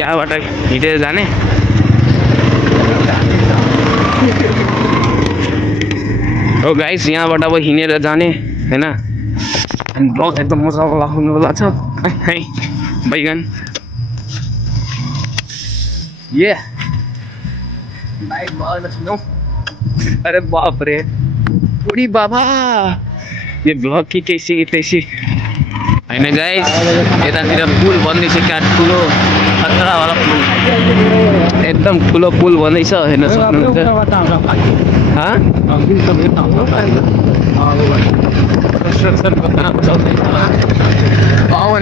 यहाँबाट हिँडेर जाने हो गाइस यहाँबाट अब हिँडेर जाने हैन अनि ब्लग एकदम मजाको लाग्नुवाला छ है बैगन ये बाइक भएर छौ अरे बाप रे बुढी बाबा यो ब्लग कि कैसी हैन गाइस यतातिर पुल बन्दैछ क्या ठुलो खतरावाला पुल एकदम ठुलो पुल बन्दैछ हेर्न सक्नुहुन्छ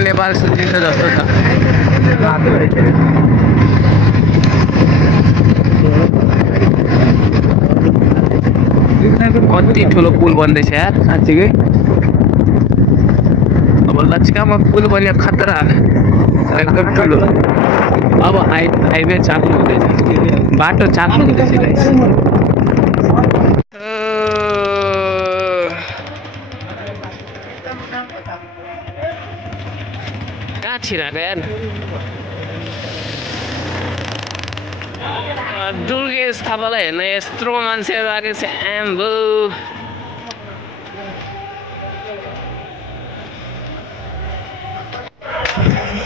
नेपाल सुनिन्छ जस्तो छ कति ठुलो पुल बन्दैछ यार साँच्चीकै अब लचकामा पुल बन्यो खतरा एकदम ठुलो अब हाइवे चाल्नु हुँदैछ बाटो चाल्नु हुँदैछ गाइस कहाँ छिराको यार दुर्गेश थापालाई हेर्न यत्रो मान्छेहरू आएको छ आम्बो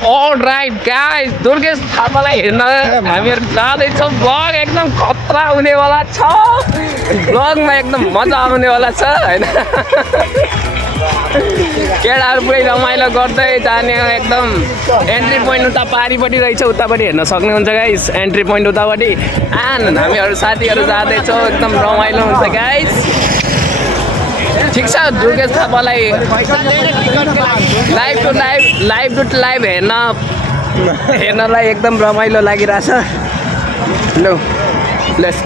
अलराइट गाइस दुर्गेश थापालाई हेर्न हामीहरू जाँदैछौँ ब्लग एकदम खतरा हुनेवाला छ ब्लगमा एकदम मजा आउनेवाला छ होइन केटाहरू पुरै रमाइलो गर्दै जाने एकदम एन्ट्री पोइन्ट उता पारिपट्टि रहेछ उतापट्टि हेर्न सक्नुहुन्छ गाइस एन्ट्री पोइन्ट उतापट्टि हामीहरू साथीहरू जाँदैछौँ एकदम रमाइलो हुन्छ गाइस ठिक छ दुर्गेश थापालाई लाइभ टु लाइभ हेर्नलाई एकदम रमाइलो लागिरहेछ लो प्लस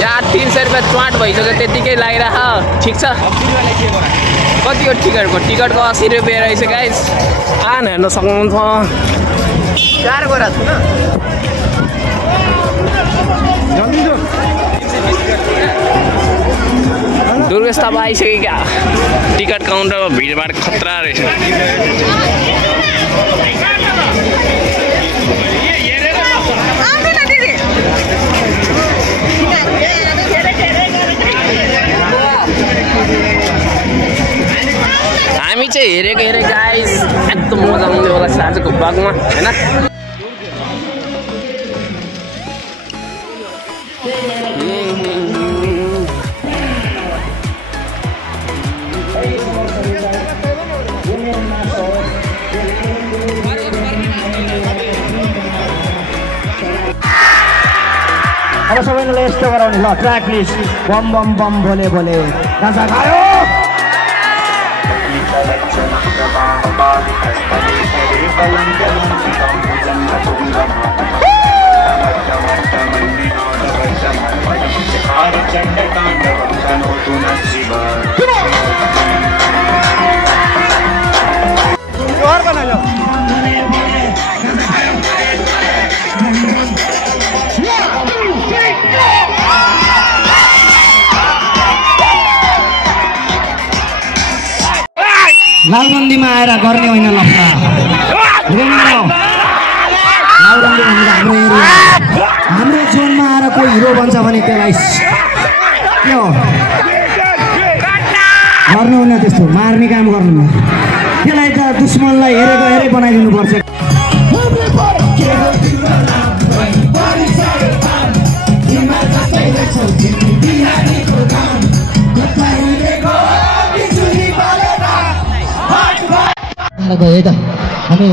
यहाँ 300 रुपियाँ च्वाट भइसक्यो त्यतिकै लागिरह ठिक छ कति हो टिकटको 80 रुपियाँ रहेछ गाइस हेर्न सक्नुहुन्छ दुर्गेश थापा आइसक्यो क्या टिकट काउन्टरमा भिडभाड खतरा रहेछ हामी चाहिँ हेरेको गाइस एकदम मजा आउनेवाला छ आजको ब्लगमा हैन अब सबैले यस्तो गराउने ल track list bomb bomb bomb बोले बोले गाजा खायो लालबन्दीमा आएर गर्ने होइन लफडा लालबन्दी भनेको हाम्रो जोनमा आएर कोही हिरो बन्छ भने त्यसलाई के हो गर्नु हुन्न त्यस्तो मार्ने काम गर्नु त्यसलाई त दुश्मनलाई हेरेको हेरै बनाइदिनु पर्छ गए त हामी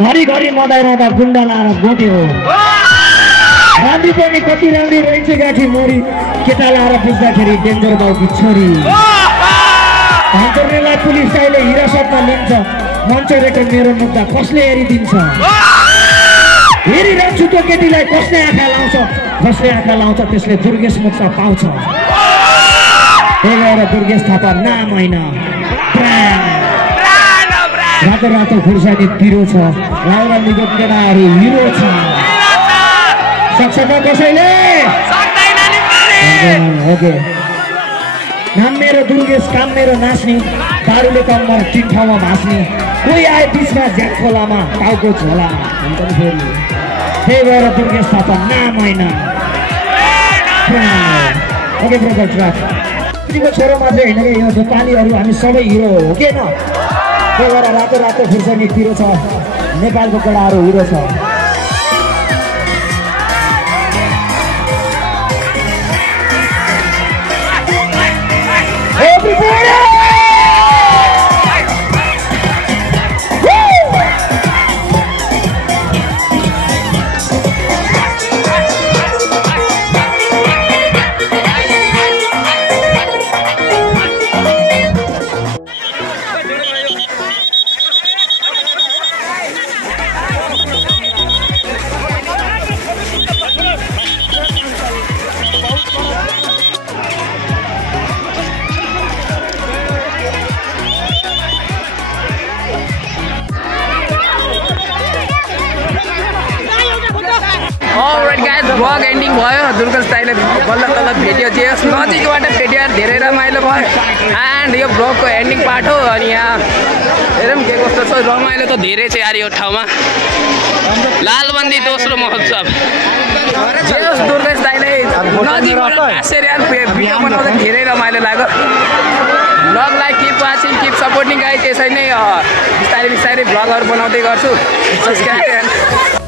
घरिघरि मदाइरहँदा गुन्डा लाएर गोट्यो राम्री पनि कति राम्री रहेछ गाठी मोरी केटा लाएर बुझ्दाखेरि डेन्जर बाउकी छोरी भन्चर्नेलाई पुलिस अहिले हिरासतमा लिन्छ मञ्चरेको मेरो मुद्दा कसले हेरिदिन्छ हेरिरहन्छु त्यो केटीलाई कसले आँखा लाउँछ त्यसले दुर्गेश मुक्ता पाउँछ त्यही भएर दुर्गेश थापा नाम होइन रातो रातो खुर्सानी पिरो छ लाउरा निगम केटाहरू हिरो छ सक्छ त कसैले ओके नाम मेरो दुर्गेश काम मेरो नाच्ने दारूले कममा तीन ठाउँमा भाँच्ने कोही आए बिचमा ज्याक खोलामा टाउको झोला हुन्छ नि फेरि त्यही भएर दुर्गेश थापा नाम होइन ओके ब्रदर ट्र्याक छोरो मात्रै होइन कि यो नेपालीहरू हामी सबै हिरो हो कि न त्यही भएर रातो रातो खुर्सानी पिरो छ नेपालको केटाहरू हिरो छ Alright guys, vlog ending भयो दुर्गेश दाइले बल्ल तल्ल भेट्यो जेस नजिकबाट भेट्यो धेरै रमाइलो भयो एन्ड यो भ्लगको एन्डिङ पार्ट हो अनि यहाँ हेरौँ के कस्तो छ रमाइलो त धेरै छ यार यो ठाउँमा लालबन्दी दोस्रो महोत्सव जेस दुर्गेश दाइले नजिकबाट हाँसेर यार भिडियो बनाउँदा धेरै रमाइलो लाग्यो भ्लगलाई keep watching keep supporting guys त्यसै नै बिस्तारै बिस्तारै भ्लगहरू बनाउँदै गर्छु सब्स्क्राइब